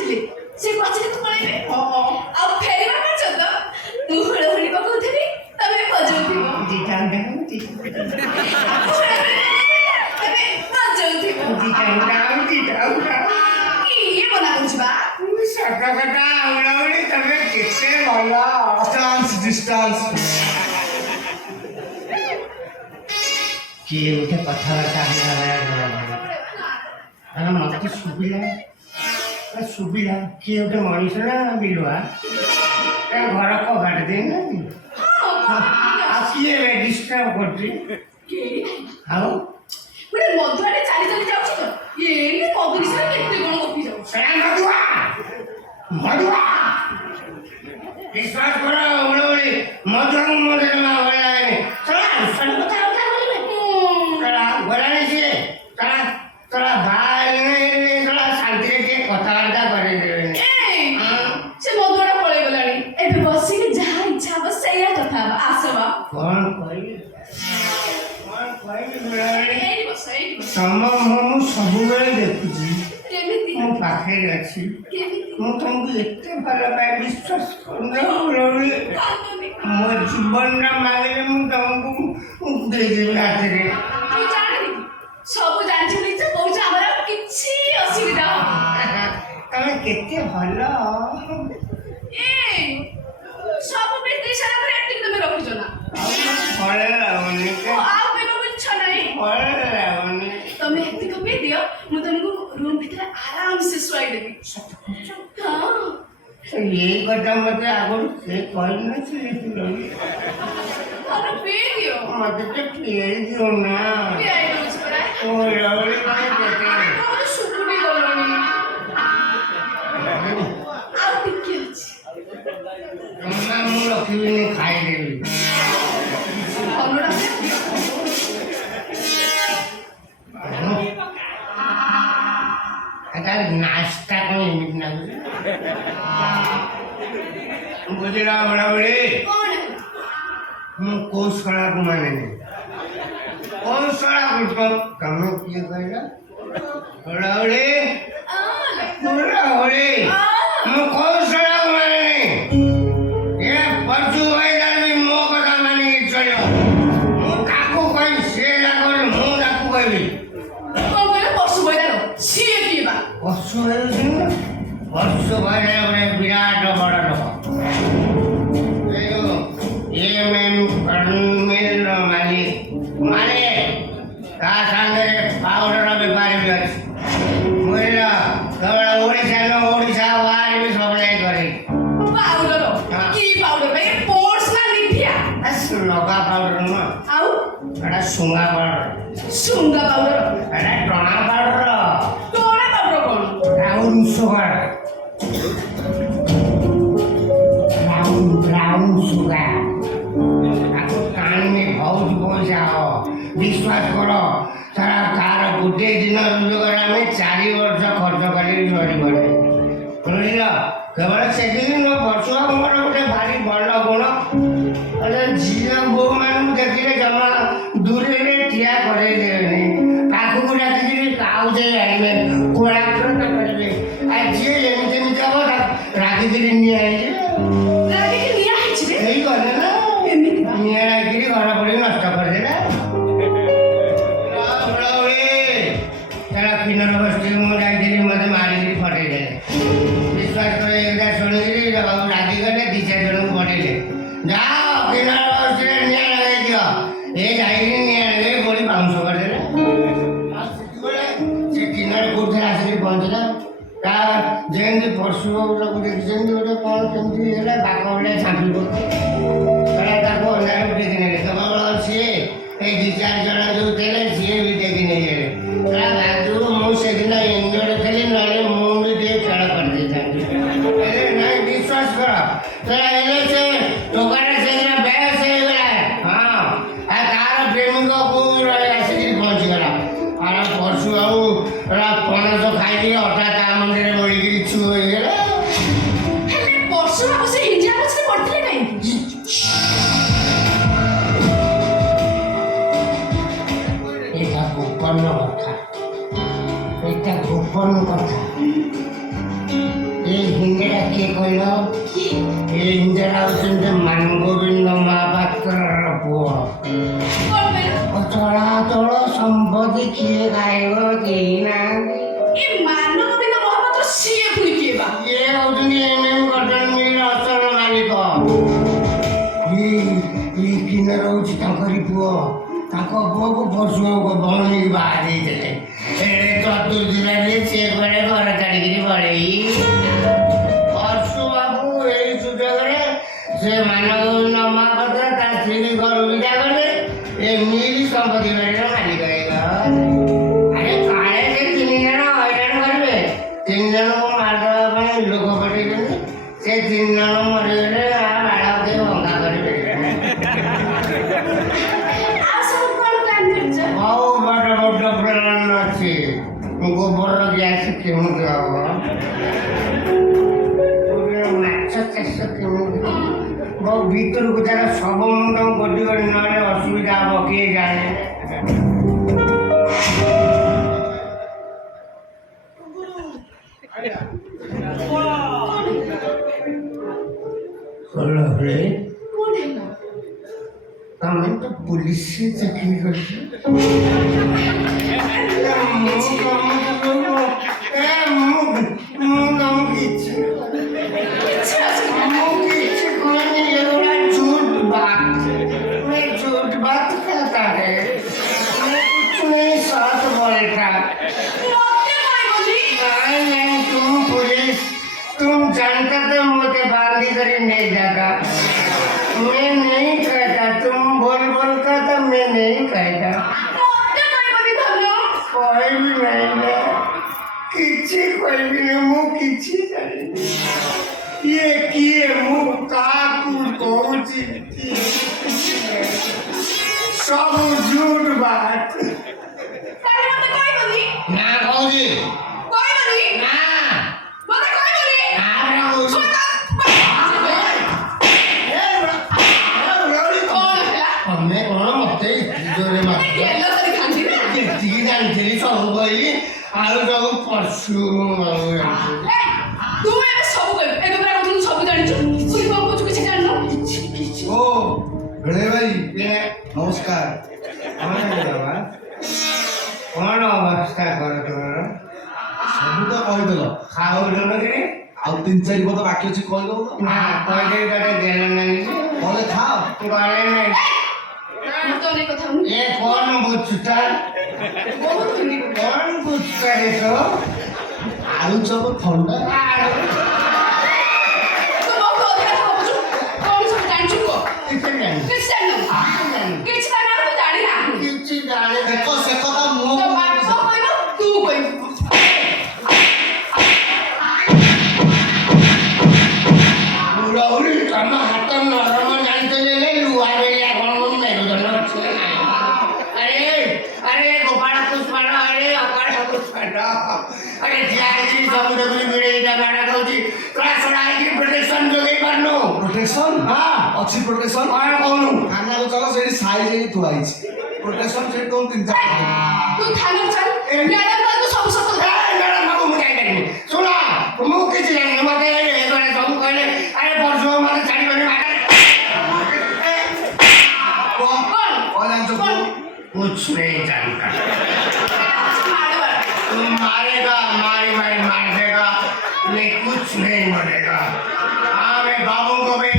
ଆସିଲେ ସେ ପଛରେ ତୁ ପଳେଇବେ ଆଉ ଫେରିବା ପର୍ଯ୍ୟନ୍ତ ମୁଁ ହୁଳହୁଳି ପକଉଥିବି ତମେ ବଜଉଥିବ ତମେ ବଜଉଥିବ କିଏ ମନା କରୁଛି ବା ସତ କଥା ହୁଳହୁଳି ତମେ କେତେ ଭଲ ଡିଷ୍ଟାନ୍ସ କିଏ ଗୋଟେ କଥାବାର୍ତ୍ତା ହେଲା ମତେ ସୁବିଧା କିଏ ଗୋଟେ ମଣିଷ ନା ବିଲୁଆ ଘର କବାଟ ଦେଇନାହାନ୍ତି ଆଉ କିଏ ଡିଷ୍ଟର୍ବ କରୁଛି ଆଉ ଗୋଟେ ମଧୁଆଟେ ଚାଲି ଚାଲି ଯାଉଛି ତ ଏମିତି କଦୁରିସାରେ କେତେ କଣ ଗପି ଯାଉଛି ମଧୁଆ ବିଶ୍ୱାସ କର ହୁଳହୁଳି ମଧୁଆଙ୍କୁ ମୋ ଜମା ଭଲ ଲାଗେନି ଗଲାଣି ସିଏ ଶାନ୍ତିରେ ଟିକେ କଥାବାର୍ତ୍ତା କରେଇଦେବେନି ସେ ମଧୁଆଟା ପଳେଇ ଗଲାଣି ଏବେ ବସିକି ଯାହା ଇଚ୍ଛା ହବ ସେଇଆ କଥା ହବା ଆସବା କଣ କହିବି ମୁଁ ସବୁବେଳେ ଦେଖୁଛି ମୋ ପାଖରେ ଅଛି ମୁଁ ତମକୁ ଏତେ ଭଲ ପାଏ ବିଶ୍ୱାସ କରୁନି ମୋ ଜୀବନଟା ମାଗିଲେ ମୁଁ ତମକୁ ଦେଇଦେବି ହାତରେ ସବୁ ଜାଣିଛନ୍ତି ଯେ କହୁଛ ଆମର କିଛି ଅସୁବିଧା ତମେ କେତେ ଭଲ ସବୁ ବିକ୍ରି ସାରା ପରେ ଏତିକି ତମେ ରଖୁଛ ନା ଭଲ ଲାଗୁନି ଆଉ କେବେ ବୁଝଛ ନାହିଁ ଭଲ ଲାଗୁନି ତମେ ଏତିକି ପିଇ ଦିଅ ମୁଁ ତମକୁ ରୁମ୍ ଭିତରେ ଆରାମସେ ଶୁଆଇଦେବି ଏଇ କଥା ମତେ ଆଗରୁ ସେ କହିନଥିଲେ ପିଇ ଦିଅ ମତେ ତ ପିଆଇ ଦିଅ ନା ପିଆଇ ଦଉଛି ପରା ଶୁକୁଟି ଗଲଣି ଆଉ ଟିକେ ଅଛି ମୁଁ ରଖିବିନି ଖାଇଦେବି ନାସ୍ତା କଣ ଏମିତି ଲାଗୁଛି ବୁଝିଲା ବୁଢ଼ାବୁଢ଼ୀ ମୁଁ କୋଉ ଶଳାକୁ ମାନେନି କୋଉ ଶଳାକୁ ତମେ କିଏ କହିଲ ବୁଢ଼ାବୁଢ଼ୀ ବୁଢ଼ାବୁଢ଼ୀ ମୁଁ କୋଉ ଶଳାକୁ ମାନେନି ଏ ପଶୁ ଭାଇ ମୋ କଥା ମାନିକି ଚଳିବ ମୁଁ ତାକୁ କହିବି ସିଏ ଡାକନି ମୁଁ ତାକୁ କହିବି ପଶୁ ହେଉଛି ପଶୁ ଭାଇରେ ଗୋଟେ ବିରାଟ ବଡ଼ ଲୋକ ମିଲ୍ର ମାଲିକ ତା ସାଙ୍ଗରେ ପାଉଡର ବେପାରୀ ବି ଅଛି ବୁଝିଲ କେବଳ ଓଡ଼ିଶା ବାହାରେ ବି ସପ୍ଲାଏ କରେ ଲଗା ପାଉଡର ନୁହଁ ଆଉ ଏଟା ଶୁଙ୍ଗା ପାଉଡର ଏଟା ଟଣା ପାଉଡର ବ୍ରାଉନ୍ ସୁଗାର ତାକୁ ଟାଣିଲେ ବହୁତ ପଇସା ହବ ବିଶ୍ୱାସ କର ତାର ଗୋଟିଏ ଦିନ ରୋଜଗାର ଆମେ 4 ବର୍ଷ ଖର୍ଚ୍ଚ କରି ସରିବନି ବୁଝିଲ କେବଳ ସେତିକି ନୁହଁ ପଶୁଆ ମୋର ଗୋଟେ ଭାରି ଭଲ ଗୁଣ ଝିଅ ବୋହୂମାନଙ୍କୁ ଦେଖିଲେ ଜମା ଦୂରରେ ଠିଆ କରେଇ ଦେବେନି ପାଖକୁ ଡାକିକିରି କାଉଜେ ଆଣିବେ କୋଳାକ୍ରତା କରିବେ ଆଉ ଯିଏ ଏମିତି ହବ ରାଗିକିରି ନିଆଁ ହେଇଯିବେ ଏଇ କଲେ ନା ନିଆଁ ଲାଗିକିରି ଘର ପଡ଼ି ନଷ୍ଟ କରିଦେଲା ତାরা କିନ୍ନର ଗୋଷ୍ଠୀ ମୁଁ ଯାଇଥିଲି ମୋତେ ମାରିକିରି ଫଟେଇଦେଲେ ବିଶ୍ୱାସ କରି ଏଇଟା ଶୁଣିକିରି ରାଗିଗଲେ 2-4 ଜଣଙ୍କୁ ପଠେଇଲେ ଯାଅ କିନ୍ନର ଗୋଷ୍ଠୀରେ ନିଆଁ ଲଗାଇ ଦିଅ ଏ ଯାଇକିରି ନିଆଁ ଲଗାଇ ଗୋଳି ବାଉଁଶ କରିଦେଲେ ଆଉ ସେତେବେଳେ ସେ କିନ୍ନର କୋଉଥିରେ ଆସିକି ପହଞ୍ଚିଲା ତା ଯେମିତି ପଶୁ ଲୋକ ଦେଖିଛନ୍ତି ଗୋଟେ କ'ଣ କେମିତି ହେଲା ବାଘ ଭଳିଆ ଝାମ୍ପି ପଡ଼ିଛି ତାକୁ ଅନ୍ଧାର ଟେକି ନେଲେ କେବଳ ସିଏ এই 2-4 ଜଣ ଯେଉଁ ଥିଲେ ସିଏ ବି ଟେକି ନେଇଗଲେ ମୁଁ ସେଦିନ ଇଞ୍ଜୋର୍ଡ ଥିଲି ନହେଲେ ମୁଁ ବି ଟିକେ ଖେଳ କରିଦେଇଥାନ୍ତି ନାଇଁ ବିଶ୍ୱାସ କର ହେଲେ ସେ ଟୋକାଟା ସେଦିନ ବେଶ ହେଇଗଲା ହଁ ଆଉ ତାର ପ୍ରେମିକକୁ ଆସିକିରି ପହଞ୍ଚିଗଲା ଆଉ ପଶୁ ଆଉ ପଣସ ଖାଇକିରି ଅଟା ତା ମନ୍ଦିରରେ ବଳିକିରି ଛୁ ହେଇଗଲା ଗୋପନ କଥା ଏଇଟା ଗୋପନ କଥା ହିନ୍ଦୀଟା କିଏ କହିଲ? ଏ ହିନ୍ଦୀଟା ହେଉଛନ୍ତି ମାନଗୋବିନ୍ଦ ମହାପାତ୍ରର ପୁଅ। ଚଳାଚଳ ସମ୍ପତ୍ତି କିଏ ଖାଇବ କେହି ନାହାନ୍ତି। ସିଏ ହେଉଛନ୍ତି MM କଟନ ମିଲ୍ ଅସଲ ମାଲିକ। କିନ୍ନର ହେଉଛି ତାଙ୍କରି ପୁଅ। ତାଙ୍କ ପୁଅକୁ ପଶୁଙ୍କ ଭଉଣୀ ବାହା ଦେଇଥିଲେ। ଏଡ଼େ ଚତୁର୍ଦିନରେ ସିଏ କୁଆଡ଼େ ଘର ଛାଡ଼ିକିରି ପଳେଇ। ପଶୁ ବାବୁ ଏଇ ସୁଯୋଗରେ ସେ ମାନଗୋବିନ୍ଦ ମହାପାତ୍ର ତା ସ୍ତ୍ରୀ ଘରୁ ବିଦା କଲେ। ଏ ମିଲ୍ ସମ୍ପତ୍ତି ବାଡ଼ିର ମାଲିକ ହେଇଗଲେ। ଆରେ କାଳେ ସେ 3 ଜଣ ହଇରାଣ କରିବେ। 3 ଜଣଙ୍କୁ ମାରିଦେବା ପାଇଁ ଲୋକ ପଠେଇଛନ୍ତି। ସେ 3 ଜଣ ମରିଗଲେ ବାଳ କେହି ଭଙ୍ଗା କରିବେ। ହଉ ବଡ଼ ବଡ଼ ପ୍ଲାନ୍ ଅଛି। ଗୋବରର ଗ୍ୟାସ୍ କେମିତି ହବ? ମାଛ ଚାଷ କେମିତି? ବହୁ ଭିତରକୁ ତାର ସବୁ ମୁଣ୍ଡ ଗୋଟି କରି ନହେଲେ ଅସୁବିଧା ହବ କିଏ ଜାଣେ। ତମେ ତ ପୁଲିସରେ ଚାକିରି କରିଛ। ମୁଁ ତମକୁ କିଛି कहनी। एगोड़ा झूठ बात कहता है। मैं कुछ नहीं साथ बोलता। नहीं तुम पुलिस, तुम जानता तो मुझे बांधी कर नहीं जाता। मैं नहीं कहता, तुम बोल कहता मैं नहीं कहता। कोई भी नहीं किसी कोई भी नहीं मु किसी ये किए मु काकू कहूची सब झूठ बात ना कहूची ना मैं कौन मत जोरे मत ଜାଣିଥିଲି ସବୁ କହିଲି ଆଉ ସବୁ ପଶୁ ଓ ଗଣେଶ ଭାଇ ନମସ୍କାର। କ'ଣ ଅବସ୍ଥା କର ତୁମର? ସବୁ ତ କହିଦେଲ। ଖାଉନ କି ଆଉ 3-4 ପଦ ବାକି ଅଛି କହିଦେବ ତ। ନା କହିଦେବି ତତେ ଦେଲ ନାହିଁ। କହିଲେ ଖାଅ। ଗଲେ ନାହିଁ। ଏ କ'ଣ ବୁଝୁତା? କ'ଣ ବୁଝୁତା ରେ ତ? ଆଳୁ ଚପ ଥଣ୍ଡା। କିଛି ଜାଣି ଦେଖ ସେ କଥା ମୁଁ ରହୁରି ତମ ହାତ ନରମ ଜାଣିଥିଲେ ଲୁହା ବେଳିଆ କ'ଣ ମେରୁଦଣ୍ଡ ଅଛି। ଆରେ ଗୋପାଳ ପୁଷ୍ପାଟ ଅପାଳ ପୁଷ୍ପାଟ ଠିଆ ହେଇକି ସବୁ ଦେଖୁଛି ମିଳେଇଟା ମାଡ଼ କହୁଛି ତୋରା ଛଡ଼ା ହେଇକି ପ୍ରୋଟେକ୍ସନ ଯୋଗେଇ ପାରୁନୁ। ପ୍ରୋଟେକ୍ସନ ହଁ ଅଛି ପ୍ରୋଟେକ୍ସନ। କ'ଣ କହୁନୁ? ଥାନାକୁ ଚାଲ ସେଇଠି ସାଇଜ ହେଇକି ଥୁଆ ହେଇଛି ପ୍ରୋଟେକ୍ସନ ସେଇଠି ତମ 3-4 ଶୁଣ ମୁଁ କିଛି ଜାଣିନି ମତେ ସବୁ କହିଲେ ଆରେ ବର୍ଷ ମତେ ଛାଡ଼ିବନି कुछ नहीं जानता। तुम मारेगा मार देगा लेकिन कुछ नहीं मरेगा। हाँ मैं बाबू को भी